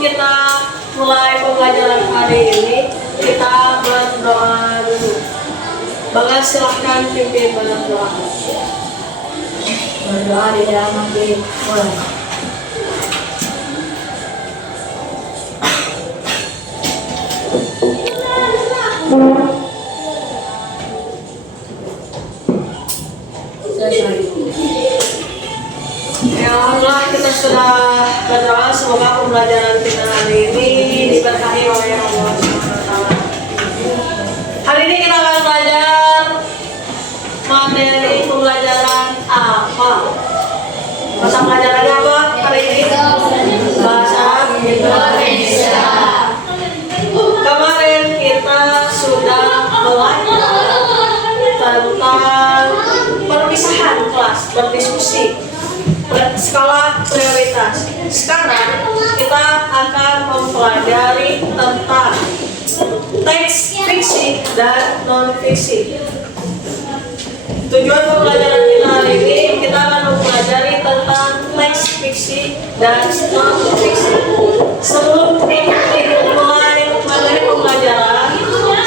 sebelum kita mulai pembelajaran hari ini, kita berdoa dulu. Bagas silahkan pimpin berdoa. Berdoa di dalam hati. Mulai. Ya Allah, kita sudah berdoa semoga pembelajaran kita hari ini diberkahi oleh Allah SWT. Hari ini kita akan belajar materi pembelajaran apa? Mata pelajarannya apa hari ini? Bahasa Indonesia. Kemarin kita sudah belajar tentang perpisahan kelas, berdiskusi, skala prioritas. Sekarang kita akan mempelajari tentang teks fiksi dan non fiksi. Tujuan pembelajaran kita hari ini, kita akan mempelajari tentang teks fiksi dan non fiksi. Sebelum kita mulai materi pembelajaran,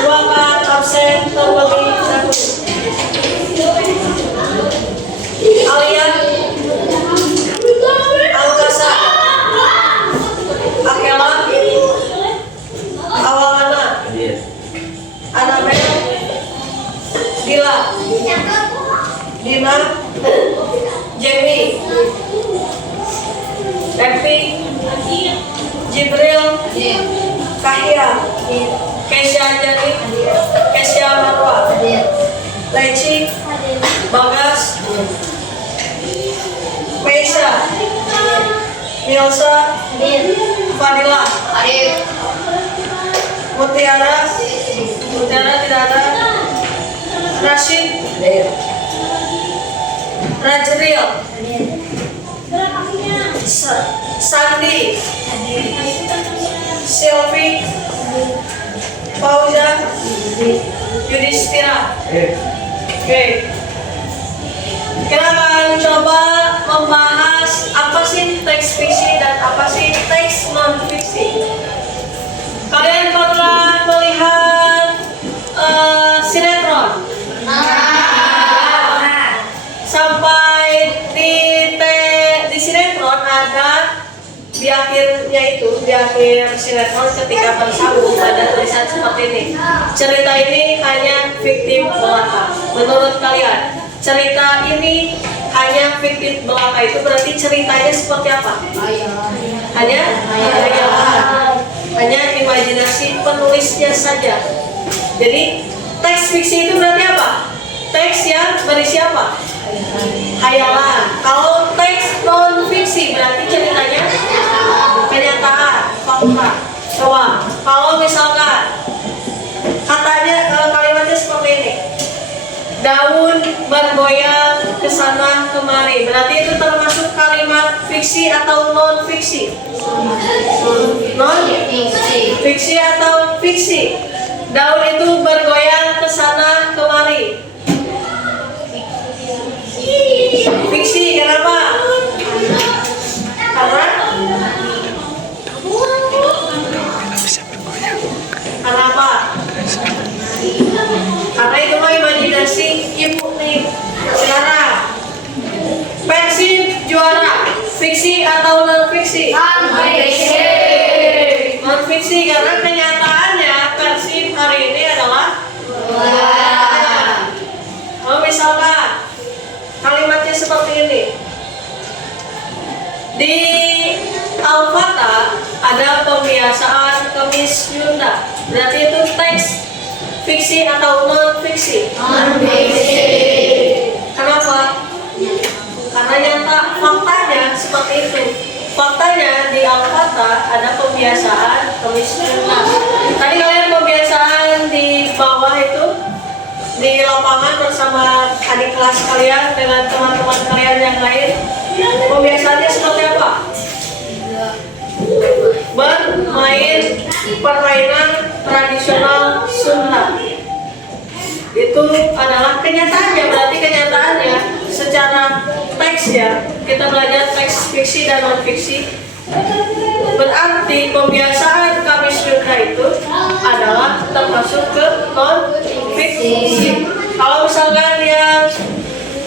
silakan absen terlebih dahulu. Alia, Alkasa, Akela, Awalana, Anabel, Dila, Dina, Jamie, Epi, Jibril, Kahia, Kesya Jani, Kesya Marwa, Leci, Bagas, Meisha, Milsa, Fadila, Mutiara tidak ada, Rashid, Rajril, Sandi, Sylvie, Fauza, Yudhistira. Oke. Kita akan coba membahas apa sih teks fiksi dan apa sih teks non fiksi. Kalian pernah melihat sinetron? Sampai di sinetron ada di akhirnya itu, di akhir sinetron ketika tersambung ada tulisan seperti ini. Cerita ini hanya fiktif belaka. Menurut kalian, cerita ini hanya fiktif belaka itu berarti ceritanya seperti apa? Hanya imajinasi penulisnya saja. Jadi teks fiksi itu berarti apa? Teks yang berisi apa? Hayalan. Kalau teks non fiksi berarti ceritanya kenyataan, fakta. Coba, kalau misalkan kalimatnya seperti ini, daun bergoyang ke sana kemari, berarti itu termasuk kalimat fiksi atau non fiksi? Non fiksi atau fiksi? Daun itu bergoyang ke sana kemari. Fiksi, kenapa? Kenapa? Karena itu mah imajinasi ibu nih. Sekarang Persib juara, fiksi atau non fiksi? Non fiksi karena kenyataannya Persib hari ini adalah juara. Oh, misalkan kalimatnya seperti ini. Di Al-Fatah ada pembiasaan kemisyunan. Berarti itu teks fiksi atau non fiksi? Non fiksi. Kenapa? Karena nyata faktanya seperti itu. Faktanya di Al-Fatah ada pembiasaan kemisyunan. Tadi kalian pembiasaan di bawah itu di lapangan bersama adik kelas kalian dengan teman-teman kalian yang lain. Pembiasaannya seperti apa? Bermain permainan tradisional Sunda. Itu adalah kenyataannya, berarti kenyataannya secara teks ya, kita belajar teks fiksi dan non fiksi. Berarti pembiasaan Kamis Yunda itu adalah termasuk ke non-fiksi. Kalau misalkan yang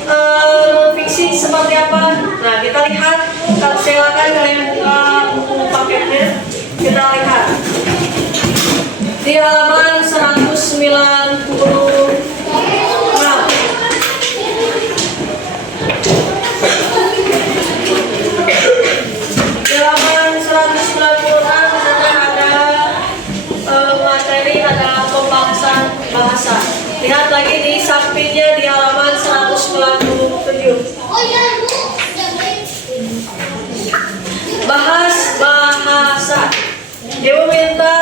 non-fiksi seperti apa? Nah, kita lihat. Silakan kalian buka buku paketnya. Kita lihat di halaman 196. Di halaman 196 sana ada materi, ada pembahasan bahasa. Lihat lagi di sampingnya di halaman 197. Bahas bahasa. Ibu minta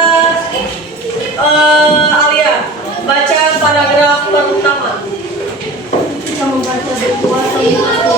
Alia baca paragraf pertama. Kita membaca sebuah lihat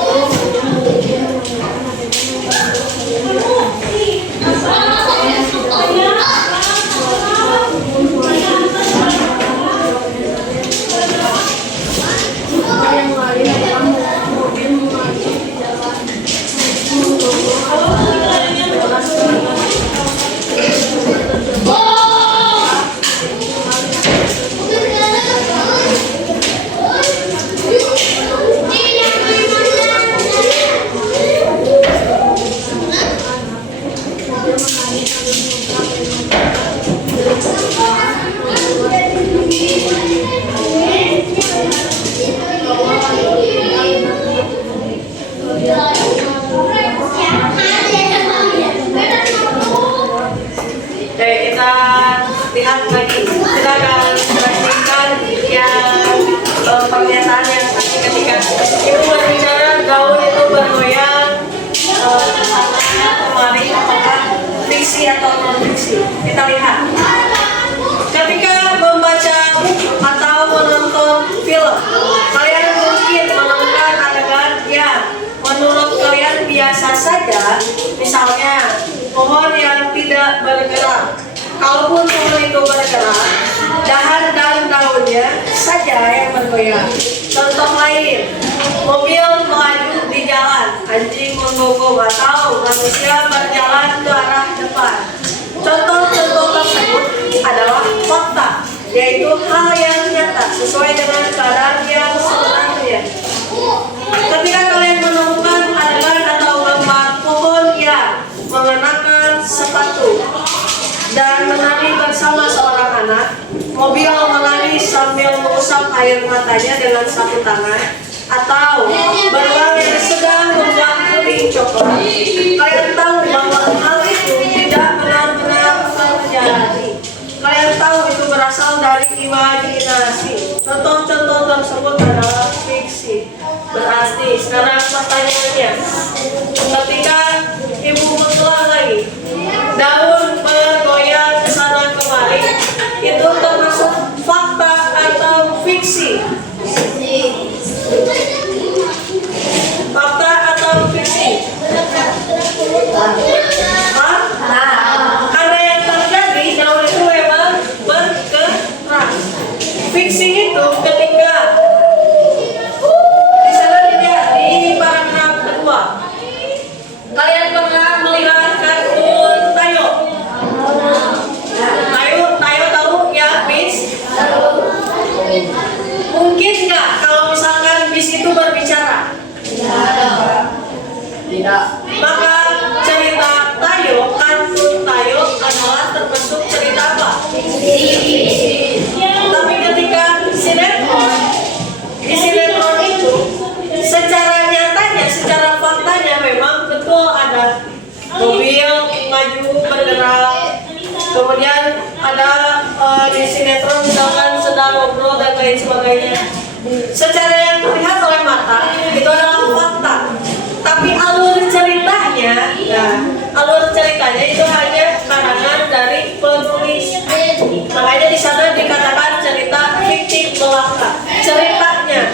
lagi. Kita akan perhatikan yang pernyataan yang tadi ketika ibu berbicara daun itu bergoyang sana kemari, apakah fiksi atau non fiksi. Kita lihat ketika membaca buku atau menonton film, kalian mungkin menemukan adegan yang menurut kalian biasa saja, misalnya pohon yang tidak bergerak. Kalaupun pohon itu bergerak, dahan dan daunnya saja yang bergoyang. Contoh lain, mobil melaju di jalan, anjing menggonggong atau manusia berjalan ke arah depan. Contoh-contoh tersebut adalah fakta, yaitu hal yang nyata sesuai dengan keadaan yang sebenarnya. Ketika kalian menemukan adegan atau gambar pohon yang mengenakan sepatu dan menari bersama seorang anak, mobil menari sambil mengusap air matanya dengan satu tangan, atau beruang yang sedang membuat puding coklat, kalian tahu bahwa hal itu tidak benar-benar terjadi. Kalian tahu itu berasal dari imajinasi. Contoh-contoh tersebut adalah fiksi. Berarti sekarang pertanyaannya, ketika ibu mengulang lagi, daun bergoyang kesana kemari, itu termasuk fakta atau fiksi? Fakta atau fiksi? Karena yang terjadi daun itu memang bergerak. Fiksi itu ketika di sana dilihat di paragraf kedua, kalian pernah melihat kartun Tayo? Tayo tahu ya, bis? Mungkin nggak kalau misalkan bis itu berbicara? tidak. Maka cerita Tayo, kartun Tayo adalah termasuk cerita apa? Tapi ketika sinetron, di sinetron itu secara nyatanya, secara faktanya memang betul ada mobil maju bergerak. Kemudian ada di sinetron misalkan sedang ngobrol dan lain sebagainya. Secara yang terlihat oleh mata itu adalah fakta. Tapi alur ceritanya, alur ceritanya itu hanya karangan dari penulis. Makanya di sana dikatakan cerita fiktif belaka. Ceritanya,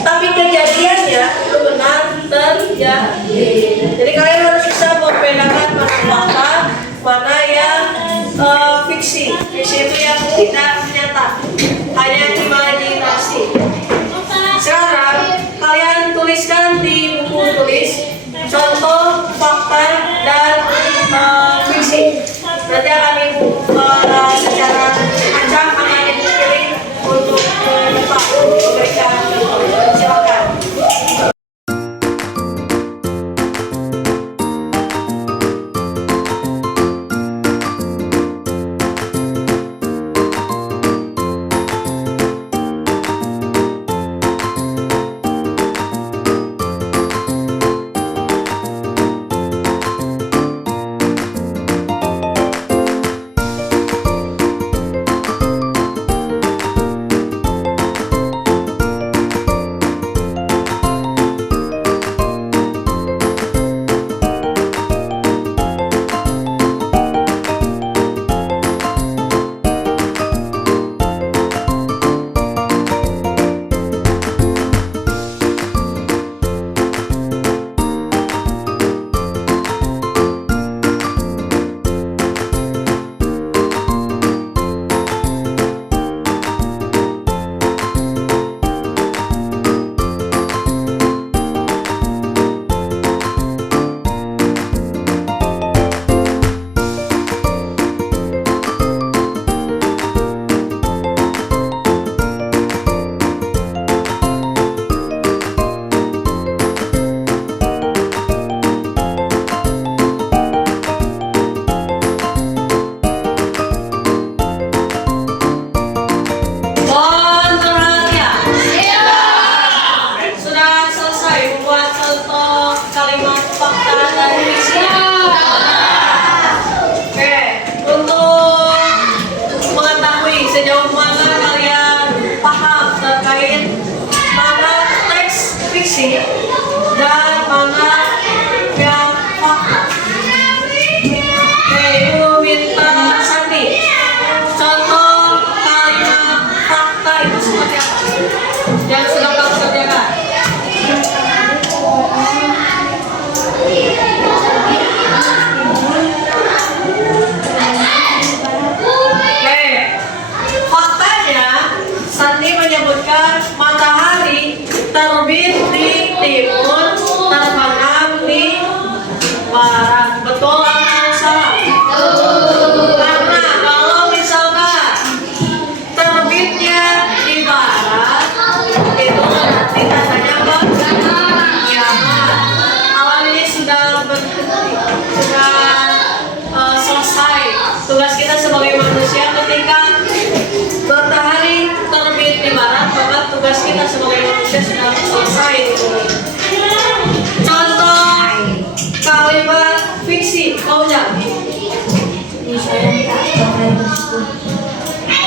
tapi kejadiannya itu benar terjadi. Jadi kalian harus bisa membedakan mana fakta, mana yang fiksi. Fiksi itu yang tidak nyata, hanya imajinasi. Sekarang kalian tuliskan di buku tulis contoh fakta dan fiksi. Nanti akan ibu secara acak akan ibu pilih untuk memberikan contoh. Silakan. Dan mana yang fakta. Oke, ibu minta Sandi contoh kalimat fakta itu seperti apa yang sudah kamu kerjakan. Oke, faktanya Sandi menyebutkan matahari terbit di timur, terbenam di barat. Betul atau salah? Karena kalau misalkan terbitnya di barat, itu berarti tandanya kiamat. Awan ini sudah berhenti, sudah selesai. Tugas kita sebagai manusia ketika matahari terbit di barat, maka tugas kita sebagai manusia sudah selesai. Contoh kalimat fiksi, Fauja.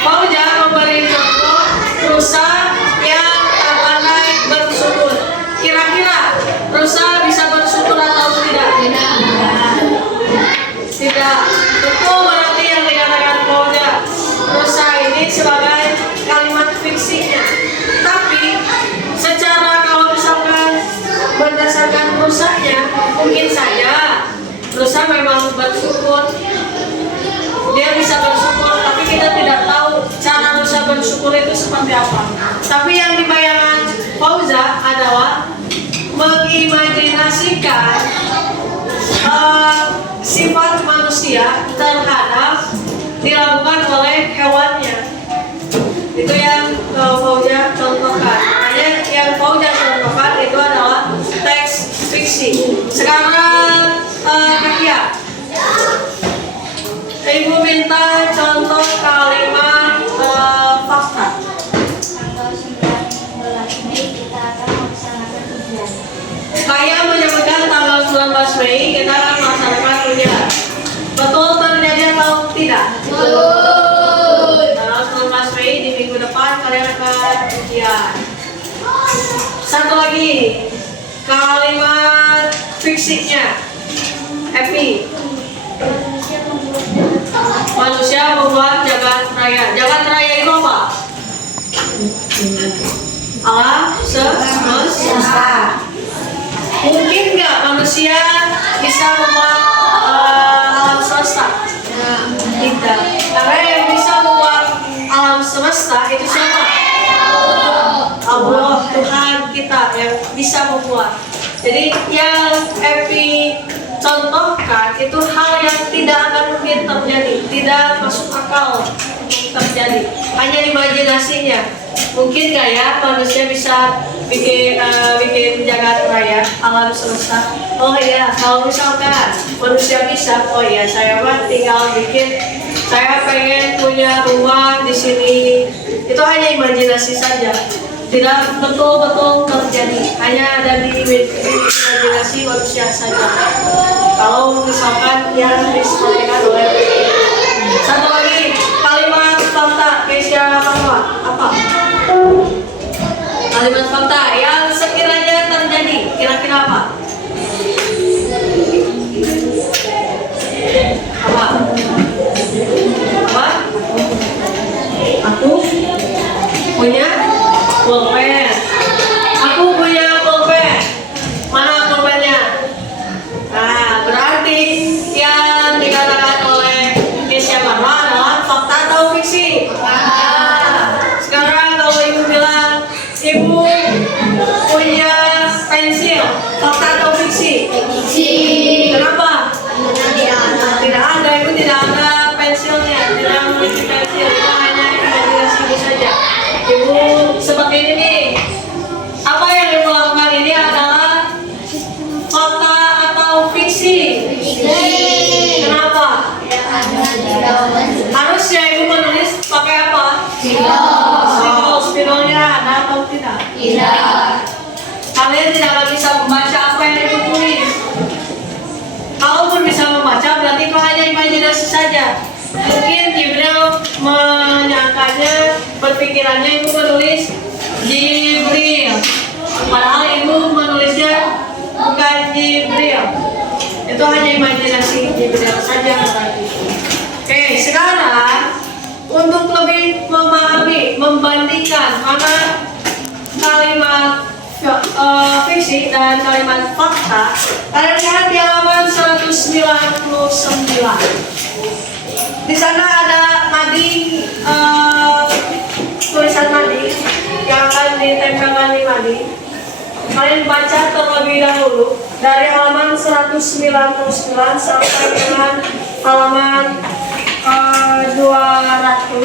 Fauja memberi contoh rusa yang terpandai bersyukur. Kira-kira rusa bisa bersyukur atau tidak? Tidak. Betul berarti yang dikatakan Fauja. Rusa ini sebagai kalimat fiksinya. Tapi secara kalau misalkan berdasarkan rusanya, mungkin saja rusa memang bersyukur. Dia bisa bersyukur, tapi kita tidak tahu cara rusa bersyukur itu seperti apa. Tapi yang dibayangkan Fauza adalah mengimajinasikan sifat manusia terhadap dilakukan oleh hewannya. Itu yang Fauza contohkan. Makanya yang Fauza contohkan itu adalah teks fiksi. Sekarang Kakia, ibu minta contoh kalimat fakta. Saya menyebutkan tanggal 19 Mei kita akan melaksanakan ujian. Betul terjadi atau tidak? Betul. Tanggal 19 Mei di minggu depan kalian akan ujian. Satu lagi kalimat fiksinya, Epi. Manusia membuat jagat raya. Jagat raya itu apa? Alam semesta. Mungkin nggak manusia bisa membuat alam semesta? Tidak. Karena yang bisa membuat alam semesta itu siapa? Allah, Tuhan kita yang bisa membuat. Jadi yang Epi contohkan itu hal yang tidak akan mungkin terjadi. terjadi. Hanya imajinasinya. Mungkin nggak ya manusia bisa bikin jagat raya alam semesta? Oh iya, kalau misalkan manusia bisa, oh iya saya mah tinggal bikin. Saya pengen punya rumah di sini. Itu hanya imajinasi saja. Tidak betul-betul terjadi. Hanya ada di imajinasi manusia saja. Kalau misalkan yang disampaikan oleh satu lagi kalimat fakta Kesia apa? Kalimat fakta yang sekiranya terjadi kira-kira apa? Apa? Apa? Aku punya pulpen. Aku punya pulpen. Mana pulpennya? Nah, berarti yang dikatakan oleh Kesia Marwa adalah fakta atau fiksi? Nah, sekarang kalau ibu bilang ibu punya pensil, fakta atau fiksi? Kenapa? Tidak ada, ibu tidak ada pensilnya, tidak memiliki pensil, itu hanya imajinasi ibu saja. Ibu seperti ini nih. Apa yang ibu lakukan ini adalah fakta atau fiksi? Kenapa? Harusnya ibu menulis pakai apa? Spidolnya ada atau tidak? Kalian tidak akan bisa membaca apa yang ibu tulis. Kalaupun bisa membaca berarti itu hanya imajinasi saja. Mungkin Jibril menyangkanya, berpikirannya ibu menulis Jibril, padahal ibu menulisnya bukan Jibril. Itu hanya imajinasi Jibril saja berarti. Oke, sekarang untuk lebih memahami, membandingkan mana kalimat fiksi dan kalimat fakta, kalian lihat di halaman 199. Di sana ada mading, tulisan mading yang akan ditempelkan di mading. Kalian baca terlebih dahulu dari halaman 199 sampai dengan halaman 200.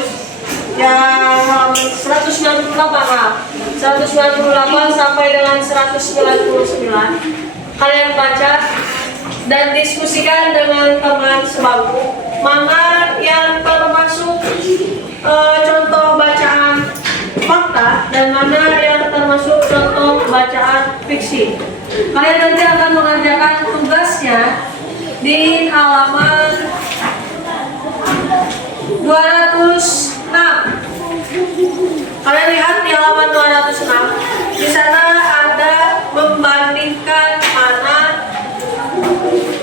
Yang halaman 198 sampai dengan 199. Kalian baca dan diskusikan dengan teman sebangku mana yang termasuk contoh bacaan fakta dan mana yang termasuk contoh bacaan fiksi. Kalian nanti akan mengerjakan tugasnya di halaman 206. Kalian lihat di halaman 206. Di sana ada membandingkan mana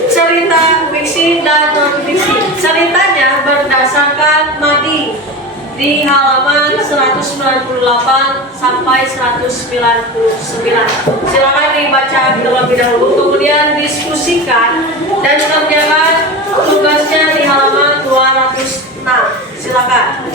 cerita fiksi dan non-fiksi. Ceritanya berdasarkan mading di halaman 198 sampai 199. Silakan dibaca terlebih dahulu, kemudian diskusikan dan kerjakan tugasnya di halaman 206. Silakan.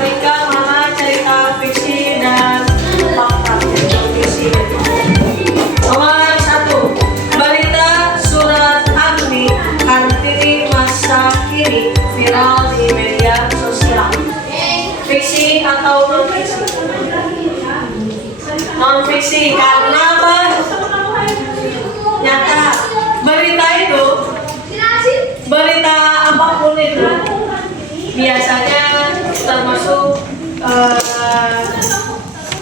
membandingkan mana cerita fiksi dan fakta cerita fiksi. Nomor 1, berita surat Agni Kartini masa kini viral di media sosial. Fiksi atau non fiksi? Non fiksi karena apa? Nyata. Berita itu, berita apapun itu biasanya termasuk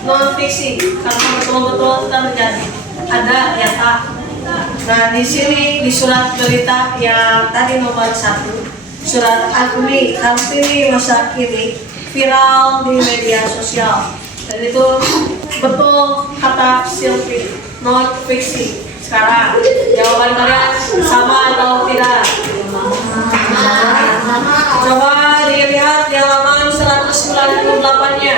non fiksi karena betul-betul terjadi, ada nyata. Nah di sini di surat berita yang tadi nomor 1, surat Agni Kartini masa kini viral di media sosial, dan itu betul kata Silvi, non fiksi. Sekarang jawaban kalian sama atau tidak? Coba dilihat di halaman 198-nya.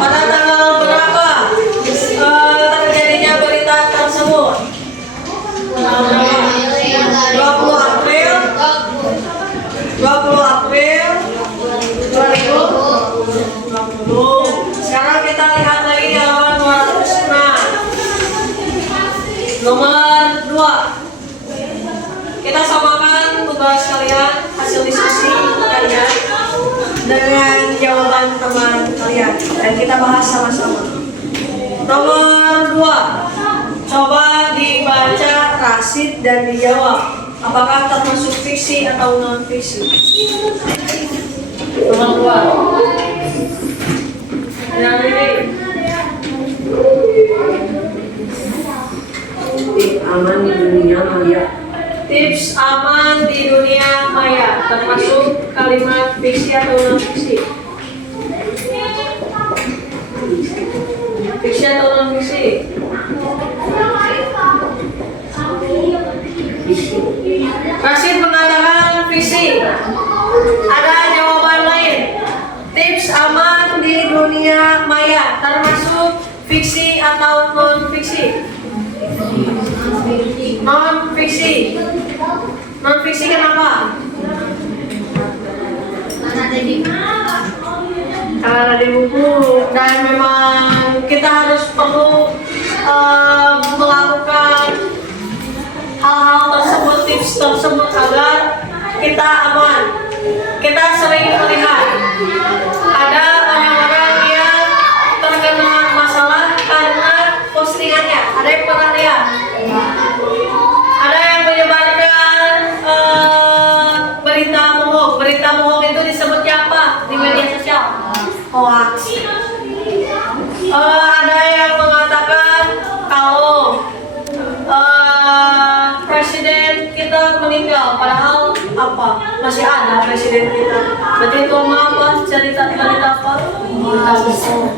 Pada tanggal berapa terjadinya berita tersebut? Tanggal berapa? 20 April 2020. Sekarang kita lihat lagi di halaman 206. Nomor 2. Kita samakan tugas kalian, hasil diskusi kalian dengan jawaban teman kalian, dan kita bahas sama-sama. Nomor 2. Coba dibaca Rasid dan dijawab apakah termasuk fiksi atau non fiksi. Nomor 2. Yang ini aman di dunia maya. Tips aman di dunia maya termasuk kalimat fiksi atau non fiksi? Fiksi atau non fiksi? Rasid mengatakan fiksi. Ada jawaban lain. Tips aman di dunia maya termasuk fiksi atau non fiksi? Non fiksi. Non fiksi kenapa? Karena ada di buku, dan memang kita harus perlu melakukan hal-hal tersebut, tips tersebut agar kita aman. Kita sering melihat ada orang-orang yang terkena masalah karena postingannya. Ada yang pernah lihat? Ada yang menyebarkan berita bohong. Berita bohong itu disebutnya apa di media sosial? Hoax. Ada yang mengatakan kalau presiden kita meninggal, padahal apa? Masih ada presiden kita. Berarti itu apa? Cerita apa? Berita bohong.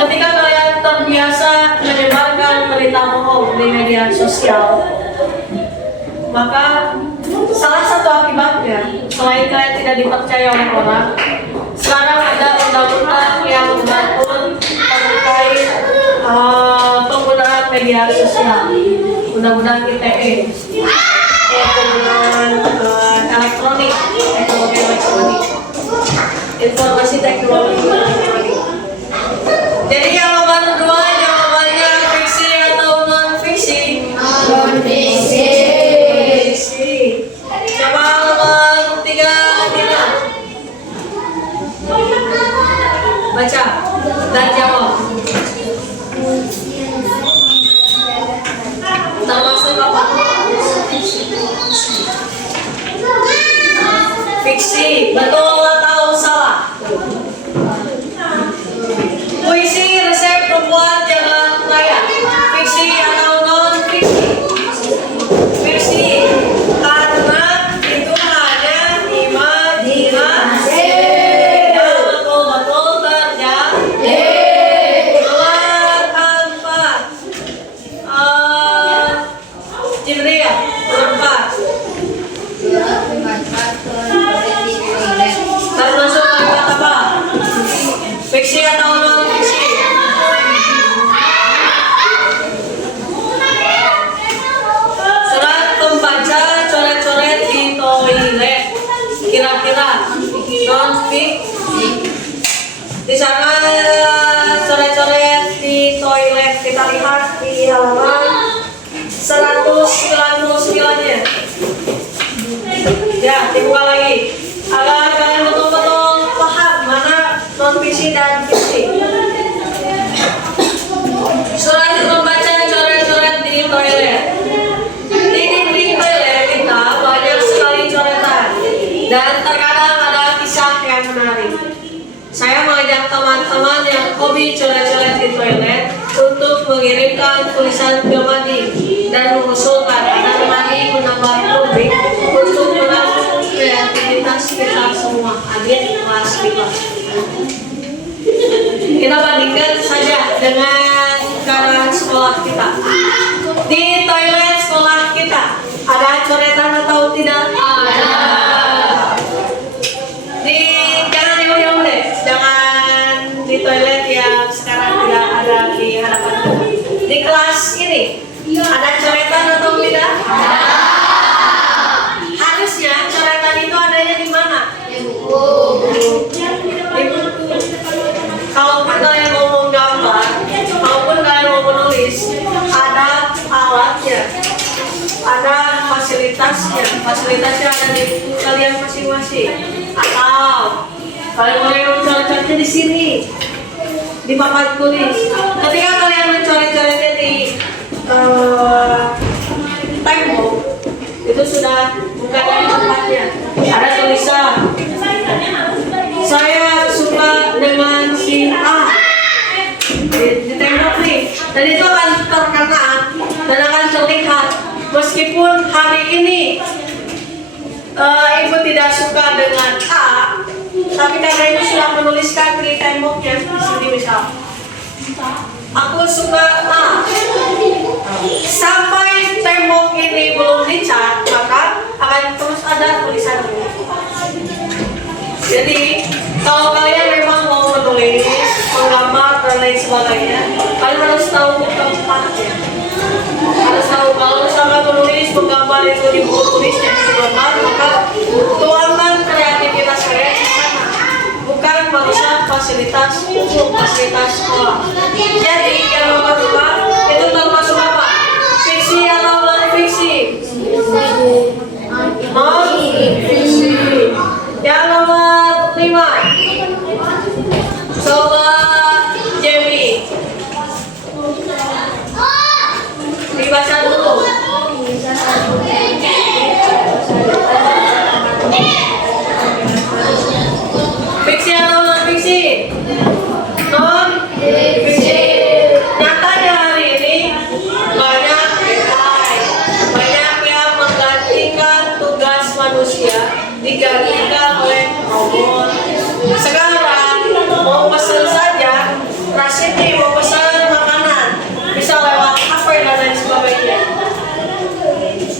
Ketika kalian terbiasa menyebarkan berita bohong di media sosial, maka salah satu akibatnya, selain kalian tidak dipercaya oleh orang, sekarang ada undang-undang yang mengatur terkait penggunaan media sosial, undang-undang ITE, penggunaan elektronik, teknologi elektronik, informasi teknologi elektronik. Jadi yang nomor 2 jawabannya fiksi atau non fiksi? Non fiksi. Coba nomor 3 Dina. Baca dan jawab. Termasuk apa? Fiksi, betul atau salah? Puisi resep pembuat jalan raya, fiksi atau non fiksi? Fiksi, karena itu hanya imajinasi yang betul-betul terjadi. Nomor 4, Jibril, 4. Termasuk kalimat apa? kira-kira non-fiction. Di sana coret-coret di toilet, kita lihat di halaman 199-nya. Ya, dibuka lagi agar kalian betul-betul paham mana non-fiksi dan fiksi. Surat membaca coret-coret di toilet. Di dinding toilet kita banyak sekali coretan dan terkadang ada kisah yang menarik. Saya mengajak teman-teman yang hobi coret-coret di toilet untuk mengirimkan tulisan pribadi dan mengusulkan agar lagi menambah publik untuk menanggung kreativitas kita semua. Adik kelas 5. Kita bandingkan saja dengan keadaan sekolah kita. Di toilet sekolah kita ada coretan atau tidak? Ada. Jangan jauh-jauh deh, jangan di toilet yang sekarang tidak ada di hadapan kita. Di kelas ini ada coretan atau tidak? Ada. Harusnya coretan itu adanya di mana? Di buku. Kalaupun kalian mau menggambar, kalaupun kalian mau menulis, ada alatnya, ada fasilitasnya. Fasilitasnya ada di buku kalian masing-masing. Atau kalian boleh mencoret-coretnya di sini, di papan tulis. Ketika kalian mencoret-coretnya di tembok, itu sudah bukan dari tempatnya. Ada tulisan, saya suka dengan si A di tembok nih, dan itu akan terkenal dan akan terlihat. Meskipun hari ini ibu tidak suka dengan A, tapi karena ibu sudah menuliskan di temboknya di sini misal, aku suka A. Sampai tembok ini belum dicat, maka akan terus ada tulisan ini. Jadi kalau kalian memang mau menulis, menggambar dan lain sebagainya, kalian harus tahu tempatnya. Harus tahu kalau misalkan menulis, menggambar itu di buku tulisnya di gambar, maka tuangkan kreativitas kalian di sana. Bukan merusak fasilitas umum, fasilitas sekolah. Jadi yang nomor 2 itu termasuk apa? Fiksi atau non-fiksi? Non-fiksi. Yang nomor 5, Sobat Jamie, dibaca dulu. Fiksi atau non-fiksi? Non-fiksi. Nyatanya hari ini banyak yang menggantikan tugas manusia, digantikan oleh robot. Sekarang mau pesan saja, Rashid nih mau pesan makanan, bisa lewat HP dan lain sebagainya.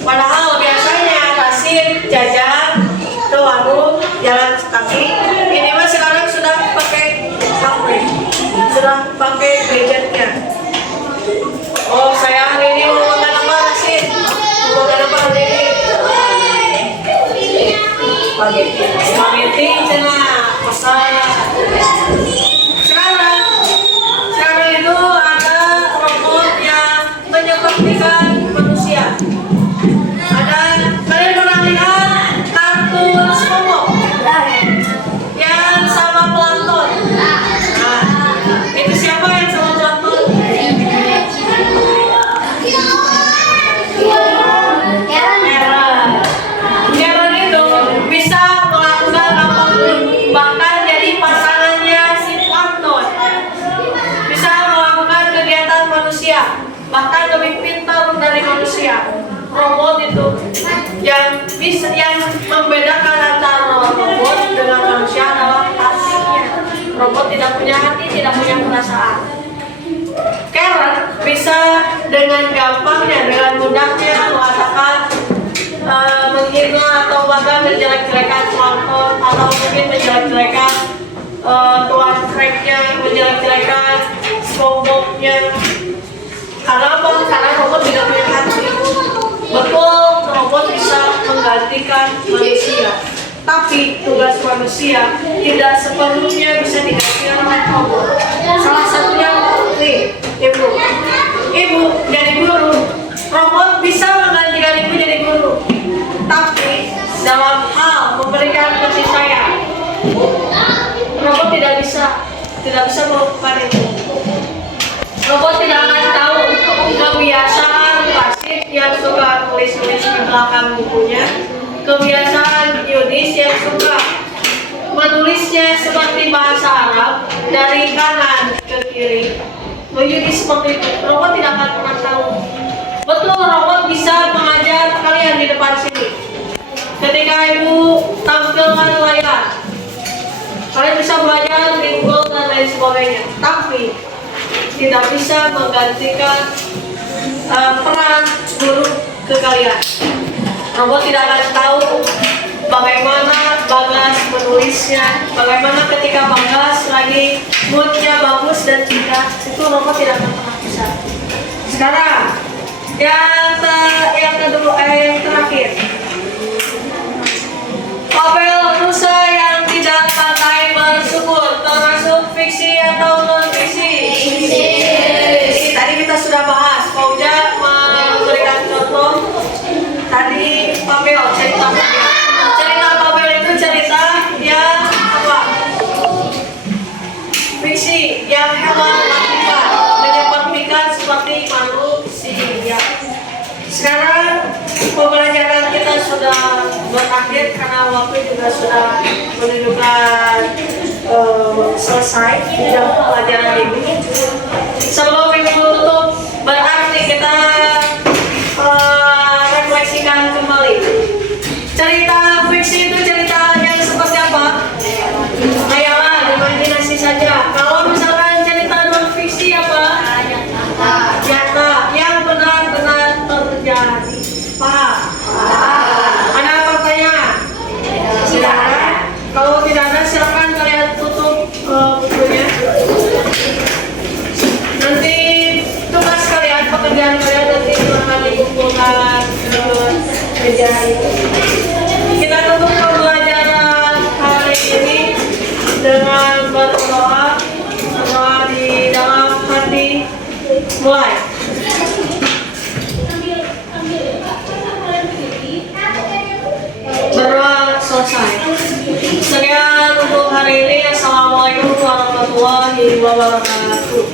Padahal biasanya Rashid jajan ke warung jalan kaki, ini mah sekarang sudah pakai HP, sudah pakai gadgetnya. Oh, saya hari ini mau makan apa, Rashid? Mau makan apa hari ini? Spaghetti cina pesan. Sekarang itu ada robot yang menyepertikan manusia. Ada, kalian pernah lihat kartun SpongeBob yang sama plankton? Nah, itu siapa yang sama plankton? Karen itu bisa melakukan apapun, bahkan jadi pasangannya si plankton. Bisa melakukan kegiatan manusia, bahkan lebih pintar dari manusia. Robot itu yang membedakan antara robot dengan manusia adalah hatinya. Robot tidak punya hati, tidak punya perasaan. Karen bisa dengan gampangnya, dengan mudahnya mengatakan menghina atau bahkan menjelek-jelekan plankton, atau mungkin menjelek-jelekan tuan Craig-nya, menjelek-jelekan SpongeBob-nya. Karena apa? Karena robot tidak punya hati. Betul, robot bisa menggantikan manusia. Tapi tugas manusia tidak sepenuhnya bisa digantikan oleh robot. Salah satunya nih, ibu. Ibu jadi guru, robot bisa menggantikan ibu jadi guru. Tapi dalam hal memberikan kasih sayang, robot tidak bisa melakukan itu. Robot tidak akan tahu kebiasaan pasif yang suka tulis-tulis di belakang bukunya, kebiasaan Yudis yang suka menulisnya seperti bahasa Arab dari kanan ke kiri. Yudis seperti itu, robot tidak akan pernah tahu. Betul, robot bisa mengajar kalian di depan sini. Ketika ibu tampilkan layar, kalian bisa belajar di Google dan lain sebagainya. Tapi tidak bisa menggantikan peran guru ke kalian. Robot tidak akan tahu bagaimana Bagas menulisnya, bagaimana ketika Bagas lagi moodnya bagus dan tidak, itu robot tidak akan pernah bisa. Sekarang yang terakhir, Apel rusa yang tidak pandai bersyukur termasuk fiksi atau non fiksi? Tadi kita sudah bahas. Pauja memberikan contoh. Tadi Papel, cerita Papel. Cerita Papel itu cerita yang apa? Fiksi, yang hewan lakukan, menyepertikan seperti manusia. Sekarang pembelajaran kita sudah berakhir karena waktu juga sudah menunjukkan selesai jam pelajaran ini. Sebelum ibu tutup, berarti kita refleksikan kembali. Cerita fiksi itu cerita yang seperti apa? Khayalan, imajinasi saja. Kalau misalkan cerita non fiksi apa? Nyata, yang benar-benar terjadi. Paham? Ada pertanyaan? Tidak ada? Kalau tidak ada, silakan kalian tutup bukunya. Nanti tugas kalian, pekerjaan kalian nanti akan dikumpulkan ke meja itu. Kita tutup pembelajaran hari ini dengan berdoa di dalam hati. Mulai. Berdoa selesai. Sekian untuk hari ini. Assalamualaikum warahmatullahi wabarakatuh.